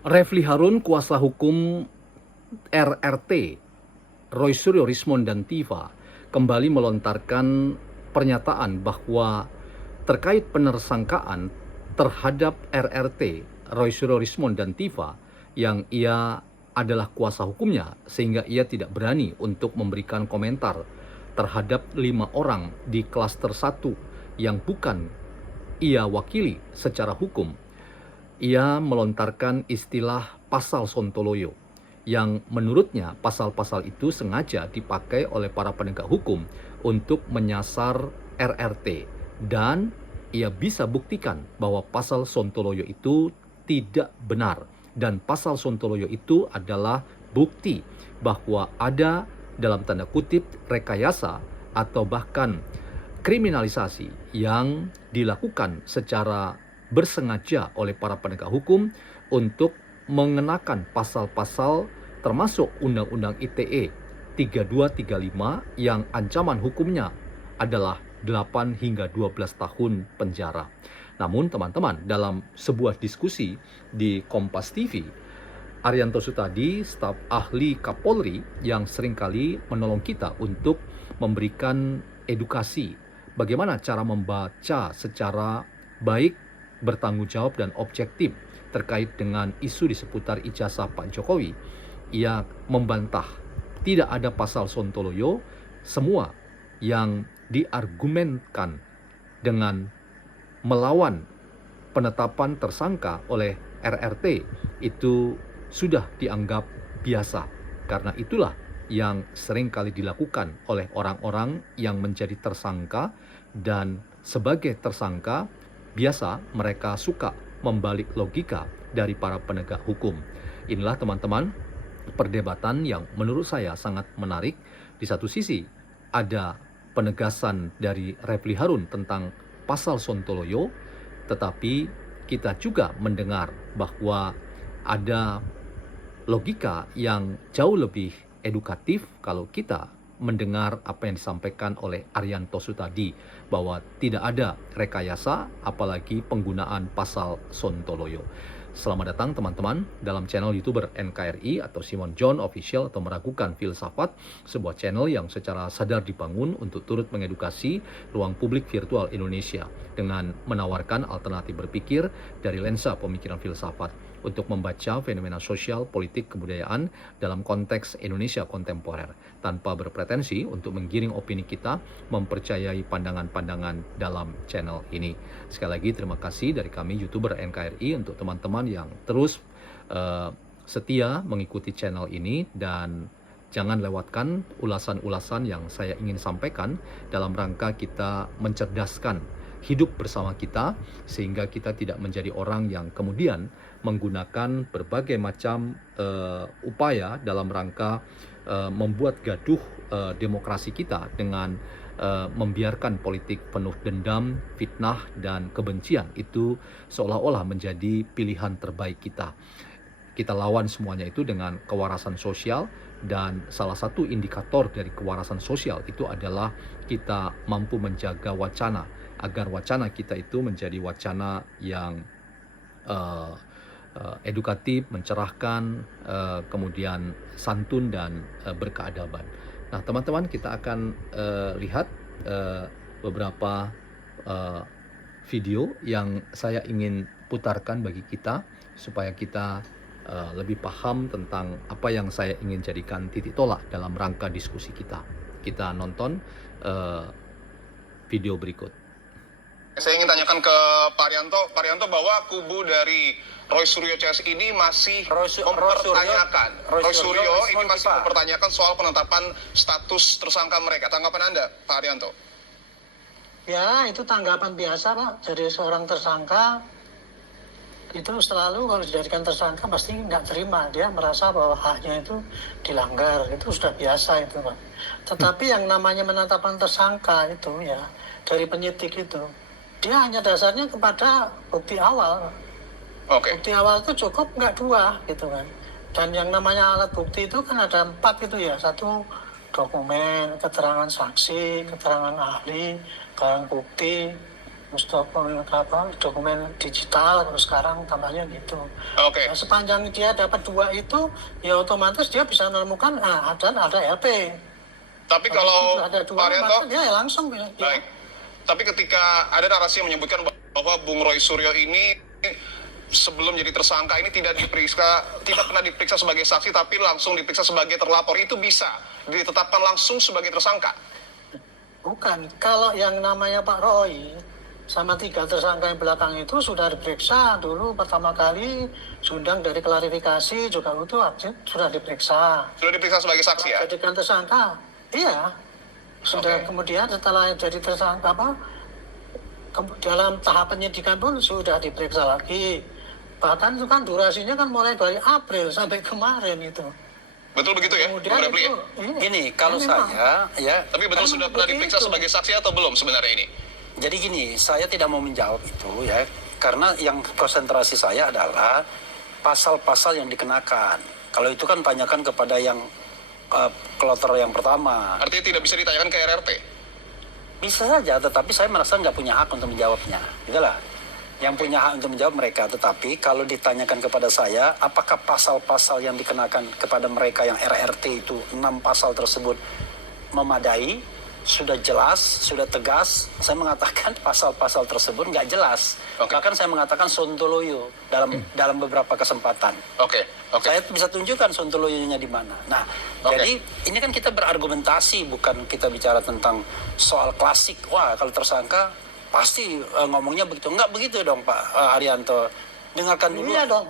Refli Harun, kuasa hukum RRT, Roy Suryo, Rismond, dan Tiva, kembali melontarkan pernyataan bahwa terkait penersangkaan terhadap RRT, Roy Suryo, Rismond, dan Tiva, yang ia adalah kuasa hukumnya, sehingga ia tidak berani untuk memberikan komentar terhadap 5 orang di klaster 1 yang bukan ia wakili secara hukum. Ia melontarkan istilah pasal Sontoloyo, yang menurutnya pasal-pasal itu sengaja dipakai oleh para penegak hukum untuk menyasar RRT, dan ia bisa buktikan bahwa pasal Sontoloyo itu tidak benar, dan pasal Sontoloyo itu adalah bukti bahwa ada dalam tanda kutip rekayasa atau bahkan kriminalisasi yang dilakukan secara bersengaja oleh para penegak hukum untuk mengenakan pasal-pasal termasuk Undang-Undang ITE 3235 yang ancaman hukumnya adalah 8 hingga 12 tahun penjara. Namun teman-teman, dalam sebuah diskusi di Kompas TV, Arianto Sutadi, staf ahli Kapolri yang seringkali menolong kita untuk memberikan edukasi bagaimana cara membaca secara baik, bertanggung jawab, dan objektif terkait dengan isu di seputar ijazah Pak Jokowi. Ia membantah tidak ada pasal Sontoloyo. Semua yang diargumenkan dengan melawan penetapan tersangka oleh RRT itu sudah dianggap biasa. Karena itulah yang sering kali dilakukan oleh orang-orang yang menjadi tersangka, dan sebagai tersangka biasa mereka suka membalik logika dari para penegak hukum. Inilah teman-teman perdebatan yang menurut saya sangat menarik. Di satu sisi ada penegasan dari Refli Harun tentang pasal Sontoloyo, tetapi kita juga mendengar bahwa ada logika yang jauh lebih edukatif kalau kita mendengar apa yang disampaikan oleh Arianto Sutadi, bahwa tidak ada rekayasa apalagi penggunaan pasal Sontoloyo. Selamat datang teman-teman dalam channel YouTuber NKRI atau Simon John Official atau Meragukan Filsafat, sebuah channel yang secara sadar dibangun untuk turut mengedukasi ruang publik virtual Indonesia dengan menawarkan alternatif berpikir dari lensa pemikiran filsafat untuk membaca fenomena sosial, politik, kebudayaan dalam konteks Indonesia kontemporer, tanpa berpretensi untuk menggiring opini kita mempercayai pandangan-pandangan dalam channel ini. Sekali lagi terima kasih dari kami YouTuber NKRI untuk teman-teman yang terus setia mengikuti channel ini, dan jangan lewatkan ulasan-ulasan yang saya ingin sampaikan dalam rangka kita mencerdaskan hidup bersama kita, sehingga kita tidak menjadi orang yang kemudian menggunakan berbagai macam upaya dalam rangka membuat gaduh demokrasi kita dengan membiarkan politik penuh dendam, fitnah, dan kebencian itu seolah-olah menjadi pilihan terbaik kita. Kita lawan semuanya itu dengan kewarasan sosial, dan salah satu indikator dari kewarasan sosial itu adalah kita mampu menjaga wacana, agar wacana kita itu menjadi wacana yang edukatif, mencerahkan, kemudian santun dan berkeadaban. Nah teman-teman, kita akan lihat beberapa video yang saya ingin putarkan bagi kita supaya kita lebih paham tentang apa yang saya ingin jadikan titik tolak dalam rangka diskusi kita. Kita nonton video berikut. Saya ingin tanyakan ke Pak Arianto bahwa kubu dari Roy Suryo CS ini masih mempertanyakan. Roy Suryo ini masih mempertanyakan soal penetapan status tersangka mereka. Tanggapan Anda, Pak Arianto? Ya, itu tanggapan biasa, Pak. Jadi seorang tersangka itu selalu kalau dijadikan tersangka pasti nggak terima. Dia merasa bahwa haknya itu dilanggar. Itu sudah biasa itu, Pak. Tetapi yang namanya penetapan tersangka itu ya dari penyidik itu, dia hanya dasarnya kepada bukti awal. Bukti awal itu cukup nggak 2 gitu kan. Dan yang namanya alat bukti itu kan ada 4 itu ya. 1 dokumen, keterangan saksi, keterangan ahli, barang bukti, dokumen digital, kalau sekarang tambahnya gitu. Oke. Nah, sepanjang dia dapat 2 itu, ya otomatis dia bisa menemukan ada LP. Tapi kalau ada 2, Pak Arianto, maka dia langsung bilang, baik. Tapi ketika ada narasi yang menyebutkan bahwa Bung Roy Suryo ini sebelum jadi tersangka ini tidak pernah diperiksa sebagai saksi, tapi langsung diperiksa sebagai terlapor, itu bisa ditetapkan langsung sebagai tersangka? Bukan, kalau yang namanya Pak Roy sama 3 tersangka yang belakang itu sudah diperiksa dulu pertama kali, diundang dari klarifikasi juga itu sudah diperiksa. Sudah diperiksa sebagai saksi ya? Jadikan tersangka, iya. Sudah. Kemudian setelah jadi tersangka dalam tahap penyidikan pun sudah diperiksa lagi. Bahkan itu kan durasinya kan mulai dari April sampai kemarin itu. Betul begitu ya, Kemudian Bung Refli? itu, Gini, kalau saya ya, Tapi betul sudah pernah diperiksa begitu. sebagai saksi atau belum sebenarnya ini? jadi gini, saya tidak mau menjawab itu ya, karena yang konsentrasi saya adalah pasal-pasal yang dikenakan. Kalau itu kan tanyakan kepada yang kloter yang pertama. Artinya tidak bisa ditanyakan ke RRT? Bisa saja, tetapi saya merasa nggak punya hak untuk menjawabnya. Itulah. Yang punya hak untuk menjawab mereka, tetapi kalau ditanyakan kepada saya, apakah pasal-pasal yang dikenakan kepada mereka yang RRT itu 6 pasal tersebut memadai, sudah jelas, sudah tegas, saya mengatakan pasal-pasal tersebut nggak jelas. Oke. Bahkan saya mengatakan sontoloyo dalam beberapa kesempatan. Oke. Saya bisa tunjukkan sontoloyonya di mana. Nah, Oke. jadi ini kan kita berargumentasi, bukan kita bicara tentang soal klasik. Wah, kalau tersangka pasti ngomongnya begitu. Enggak begitu dong, Pak Arianto. Dengarkan dulu Iya dong.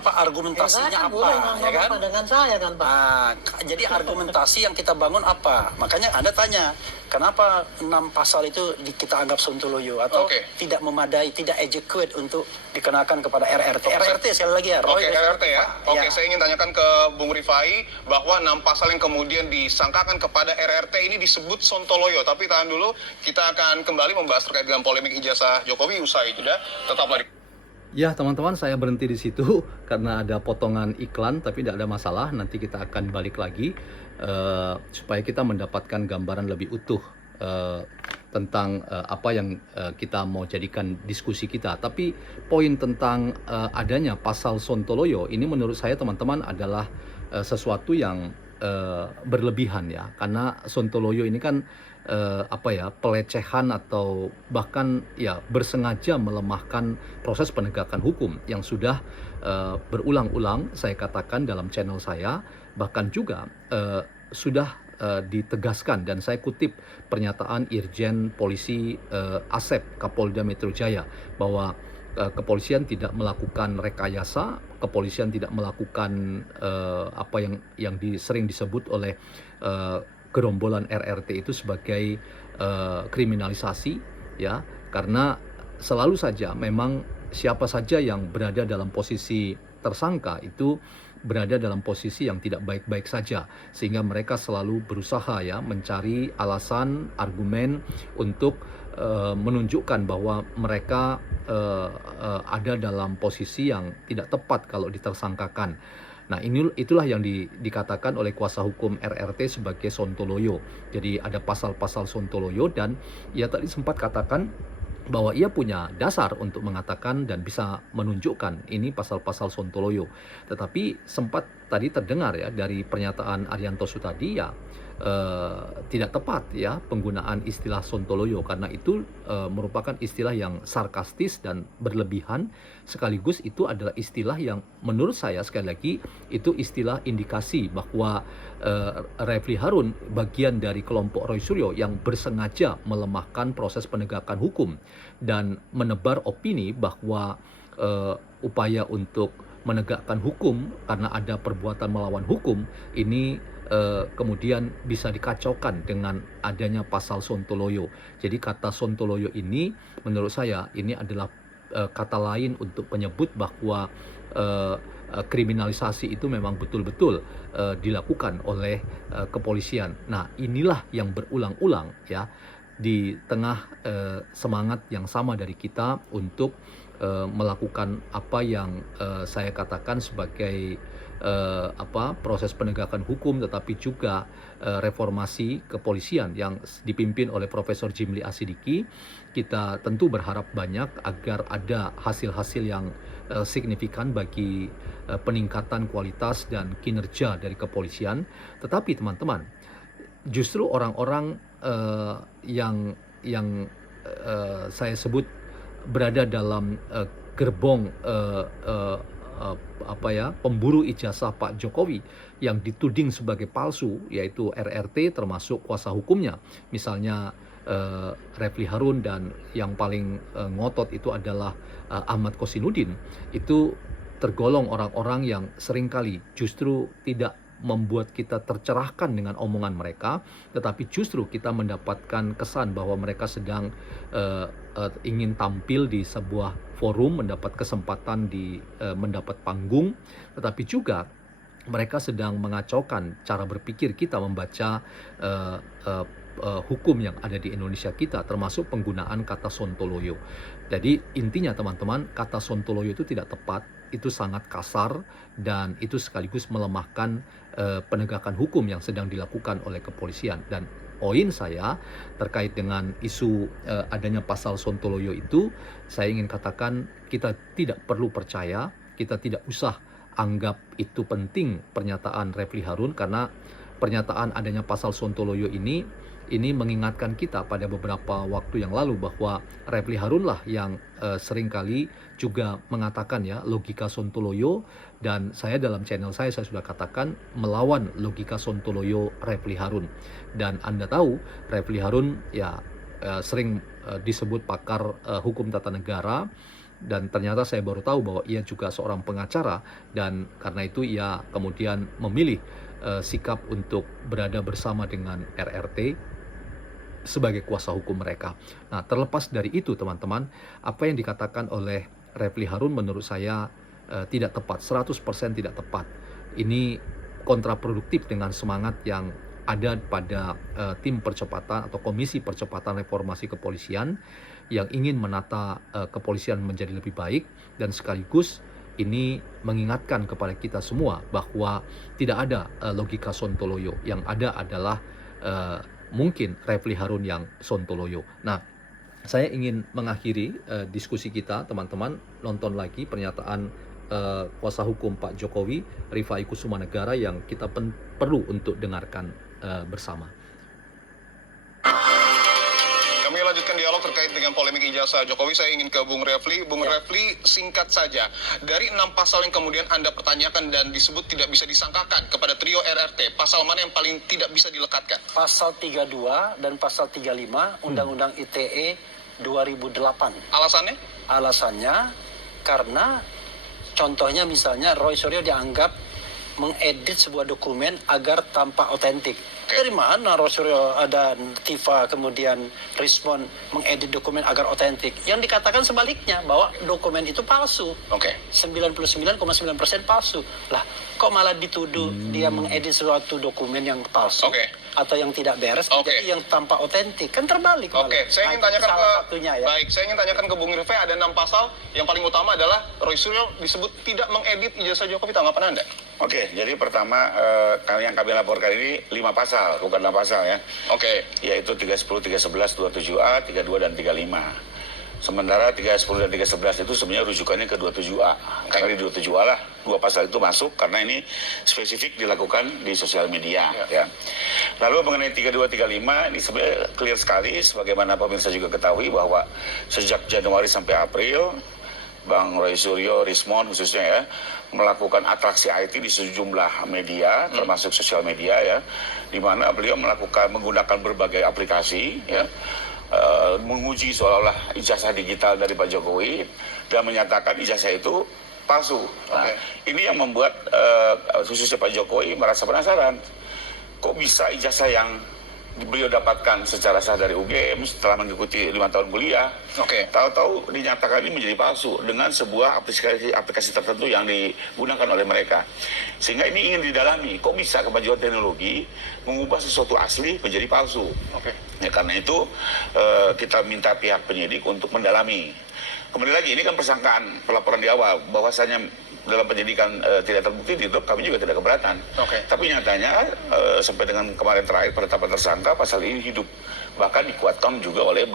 argumentasinya saya kan apa, boleh ya kan? dengan saya kan Pak. Nah, jadi argumentasi yang kita bangun apa? Makanya Anda tanya, kenapa 6 pasal itu kita anggap sontoloyo atau Oke. tidak memadai, tidak adequate untuk dikenakan kepada RRT. RRT sekali lagi ya, Oke, RRT ya. Oke, Ya. saya ingin tanyakan ke Bung Rifai bahwa 6 pasal yang kemudian disangkakan kepada RRT ini disebut sontoloyo. Tapi tahan dulu, kita akan kembali membahas terkait dengan polemik ijazah Jokowi usai jeda. Tetaplah di Ya teman-teman, saya berhenti di situ karena ada potongan iklan, tapi tidak ada masalah. Nanti kita akan balik lagi supaya kita mendapatkan gambaran lebih utuh tentang apa yang kita mau jadikan diskusi kita. Tapi poin tentang adanya pasal sontoloyo ini menurut saya teman-teman adalah sesuatu yang berlebihan ya, karena sontoloyo ini kan pelecehan atau bahkan ya bersengaja melemahkan proses penegakan hukum yang sudah berulang-ulang saya katakan dalam channel saya, bahkan juga sudah ditegaskan, dan saya kutip pernyataan Irjen Polisi Asep Kapolda Metro Jaya bahwa kepolisian tidak melakukan rekayasa, kepolisian tidak melakukan apa yang sering disebut oleh gerombolan RRT itu sebagai kriminalisasi ya, karena selalu saja memang siapa saja yang berada dalam posisi tersangka itu berada dalam posisi yang tidak baik-baik saja, sehingga mereka selalu berusaha ya mencari alasan, argumen untuk menunjukkan bahwa mereka ada dalam posisi yang tidak tepat kalau ditersangkakan. Nah, itulah yang dikatakan oleh kuasa hukum RRT sebagai sontoloyo. Jadi ada pasal-pasal sontoloyo, dan ia tadi sempat katakan bahwa ia punya dasar untuk mengatakan dan bisa menunjukkan ini pasal-pasal sontoloyo. Tetapi sempat tadi terdengar ya dari pernyataan Arianto Sutadi ya tidak tepat ya penggunaan istilah sontoloyo, karena itu merupakan istilah yang sarkastis dan berlebihan, sekaligus itu adalah istilah yang menurut saya sekali lagi itu istilah indikasi bahwa Refli Harun bagian dari kelompok Roy Suryo yang bersengaja melemahkan proses penegakan hukum dan menebar opini bahwa upaya untuk menegakkan hukum karena ada perbuatan melawan hukum ini kemudian bisa dikacaukan dengan adanya pasal sontoloyo. Jadi kata sontoloyo ini menurut saya ini adalah kata lain untuk menyebut bahwa kriminalisasi itu memang betul-betul dilakukan oleh kepolisian. Nah, inilah yang berulang-ulang ya di tengah semangat yang sama dari kita untuk melakukan apa yang saya katakan sebagai proses penegakan hukum, tetapi juga reformasi kepolisian yang dipimpin oleh Profesor Jimli Asidiki. Kita tentu berharap banyak agar ada hasil-hasil yang signifikan bagi peningkatan kualitas dan kinerja dari kepolisian. Tetapi teman-teman, justru orang-orang yang saya sebut berada dalam gerbong pemburu ijazah Pak Jokowi yang dituding sebagai palsu, yaitu RRT termasuk kuasa hukumnya, misalnya Refli Harun, dan yang paling ngotot itu adalah Ahmad Kosinudin. Itu tergolong orang-orang yang seringkali justru tidak membuat kita tercerahkan dengan omongan mereka, tetapi justru kita mendapatkan kesan bahwa mereka sedang ingin tampil di sebuah forum, mendapat kesempatan mendapat panggung, tetapi juga mereka sedang mengacaukan cara berpikir kita membaca hukum yang ada di Indonesia kita, termasuk penggunaan kata sontoloyo. Jadi intinya teman-teman, kata sontoloyo itu tidak tepat, itu sangat kasar, dan itu sekaligus melemahkan penegakan hukum yang sedang dilakukan oleh kepolisian. Dan poin saya terkait dengan isu adanya pasal sontoloyo itu, saya ingin katakan kita tidak perlu percaya, kita tidak usah anggap itu penting pernyataan Refli Harun, karena pernyataan adanya pasal sontoloyo ini mengingatkan kita pada beberapa waktu yang lalu bahwa Refli Harun lah yang seringkali juga mengatakan ya logika sontoloyo, dan saya dalam channel saya sudah katakan melawan logika sontoloyo Refli Harun. Dan Anda tahu Refli Harun ya sering disebut pakar hukum tata negara, dan ternyata saya baru tahu bahwa ia juga seorang pengacara, dan karena itu ia kemudian memilih sikap untuk berada bersama dengan RRT sebagai kuasa hukum mereka. Nah, terlepas dari itu teman-teman, apa yang dikatakan oleh Refli Harun menurut saya tidak tepat, 100% tidak tepat. Ini kontraproduktif dengan semangat yang ada pada tim percepatan atau komisi percepatan reformasi kepolisian yang ingin menata kepolisian menjadi lebih baik, dan sekaligus ini mengingatkan kepada kita semua bahwa tidak ada logika sontoloyo, yang ada adalah mungkin Refli Harun yang sontoloyo. Nah, saya ingin mengakhiri diskusi kita, teman-teman nonton lagi pernyataan kuasa hukum Pak Jokowi, Rifai Kusumanegara, yang kita perlu untuk dengarkan bersama. Kami lanjutkan dialog terkait dengan polemik ijazah Jokowi. Saya ingin ke Bung Refli. Bung Refli, singkat saja, dari 6 pasal yang kemudian Anda pertanyakan dan disebut tidak bisa disangkakan kepada trio RRT, pasal mana yang paling tidak bisa dilekatkan? Pasal 32 dan pasal 35 Undang-Undang ITE 2008. Alasannya? Alasannya karena contohnya misalnya Roy Suryo dianggap mengedit sebuah dokumen agar tampak otentik. Dari mana Roy Suryo ada Tifa kemudian Rismond mengedit dokumen agar otentik? Yang dikatakan sebaliknya bahwa dokumen itu palsu. 99,9% palsu. Lah, kok malah dituduh dia mengedit suatu dokumen yang palsu atau yang tidak beres jadi yang tampak otentik? Kan terbalik. Saya ingin tanyakan saya ingin tanyakan ke Bung Rifai, ada 6 pasal yang paling utama adalah Roy Suryo disebut tidak mengedit ijazah Jokowi. Tanggapan Anda? Jadi pertama yang kami laporkan ini 5 pasal, bukan 6 pasal ya. Yaitu 310, 311, 27A, 32 dan 35. Sementara 310 dan 311 itu sebenarnya rujukannya ke 27A. Karena di 27A lah 2 pasal itu masuk karena ini spesifik dilakukan di sosial media ya. Lalu mengenai 32, 35 ini sebenarnya clear sekali sebagaimana pemirsa juga ketahui bahwa sejak Januari sampai April Bang Roy Suryo, Rismond khususnya ya, melakukan atraksi IT di sejumlah media, termasuk sosial media ya, di mana beliau menggunakan berbagai aplikasi ya, menguji seolah-olah ijazah digital dari Pak Jokowi dan menyatakan ijazah itu palsu. Nah, ini yang membuat khususnya Pak Jokowi merasa penasaran, kok bisa ijazah yang beliau dapatkan secara sah dari UGM setelah mengikuti 5 tahun kuliah, tahu-tahu dinyatakan ini menjadi palsu dengan sebuah aplikasi tertentu yang digunakan oleh mereka. Sehingga ini ingin didalami, kok bisa kemajuan teknologi mengubah sesuatu asli menjadi palsu. Ya, karena itu kita minta pihak penyidik untuk mendalami. kembali lagi ini kan persangkaan pelaporan di awal bahwasanya dalam penyidikan tidak terbukti itu kami juga tidak keberatan. Tapi nyatanya sampai dengan kemarin terakhir penetapan tersangka pasal ini hidup, bahkan dikuatkan juga oleh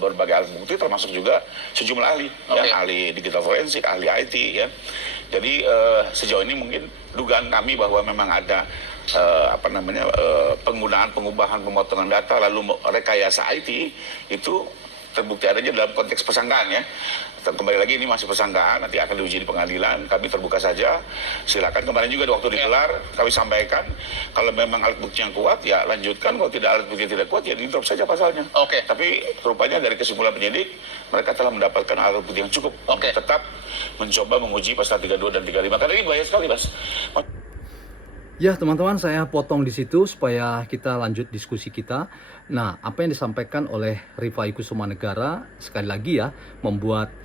berbagai alat bukti termasuk juga sejumlah ahli, ya, ahli digital forensik, ahli IT, ya. Jadi sejauh ini mungkin dugaan kami bahwa memang ada penggunaan pengubahan pemotongan data lalu rekayasa IT itu terbukti adanya dalam konteks persangkaan, ya. Kembali lagi ini masih persangkaan, nanti akan diuji di pengadilan, kami terbuka saja, silakan. Kemarin juga waktu digelar kami sampaikan kalau memang alat bukti yang kuat ya lanjutkan, kalau tidak alat bukti yang tidak kuat ya di drop saja pasalnya. Tapi rupanya dari kesimpulan penyidik mereka telah mendapatkan alat bukti yang cukup untuk tetap mencoba menguji pasal 32 dan 35 karena ini bahaya sekali, Mas. Ya teman-teman, saya potong di situ supaya kita lanjut diskusi kita. Nah, apa yang disampaikan oleh Rifai Kusumanegara sekali lagi ya membuat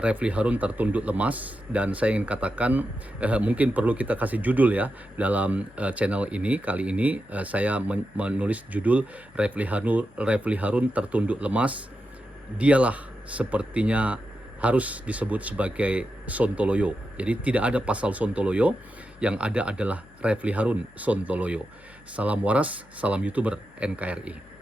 Refli Harun tertunduk lemas, dan saya ingin katakan mungkin perlu kita kasih judul ya dalam channel ini. Kali ini saya menulis judul Refli Harun tertunduk lemas, dialah sepertinya harus disebut sebagai Sontoloyo. Jadi tidak ada pasal Sontoloyo, yang ada adalah Refli Harun Sontoloyo. Salam waras, salam YouTuber NKRI.